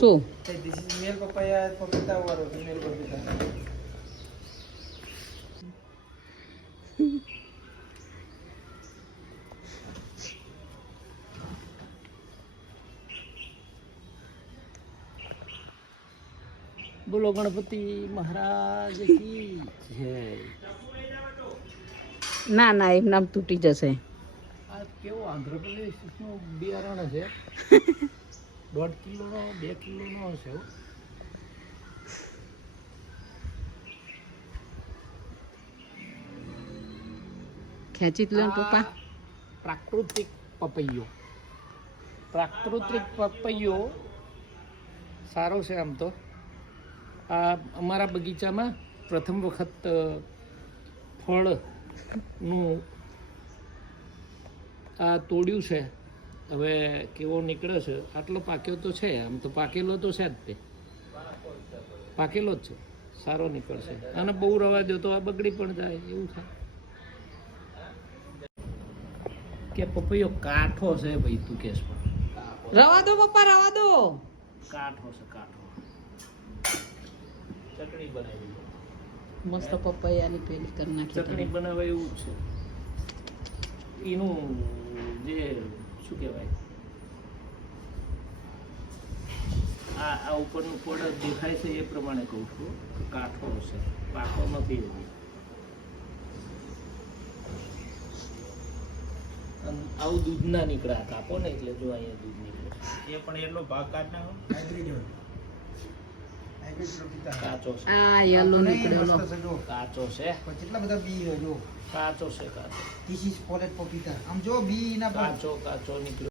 શું This is male papaya, papita or female papita. બોલો ગણપતિ મહારાજ કી જય. ના ના એમ નામ તૂટી જશે. આ કેવો આંધ્રપ્રદેશનું બિયારણ છે 1.5 કિલોનો 2 કિલોનો હશે હો. ખેંચી જ લો ને પપ્પા. પ્રાકૃતિક પપૈયો સારો છે આમ તો. આ અમારા બગીચામાં પ્રથમ વખત ફળનું આ તોડ્યું છે. હવે કેવો નીકળે છે. આટલો પાક્યો તો છે, આમ તો પાકેલો તો છે જ, તે પાકેલો જ છે, સારો નીકળશે. અને બહુ રવા દો તો આ બગડી પણ જાય એવું થાય. કે પપૈયો કાઠો છે ભાઈ, તું કેસ પણ રવા દો પપ્પા, રવા દો. કાઠો છે, કાઠો. ચટણી બનાવી, મસ્ત પપૈયાની પેલી કરી નાખી. ચટણી બનાવે એવું જ છે. એનું જે શું કહેવાય, આ ઉપરનું પડ દેખાય છે એ પ્રમાણે કહું છું કે કાઠો હશે, પાકો નથી હજી. આવું દૂધ ના નીકળે, કાપો ને એટલે જો અહીંયા દૂધ નીકળે. એ પણ એટલો ભાગ કાઢ નાખો. કાચો છે. આ યલો નીકળેલો કાચો છે. કેટલા બધા બી જો કાચો છે, કાચો. ધીસ ઇઝ ફોરેટ પપીતા. આમ જો બી ના કાચો નીકળ્યો.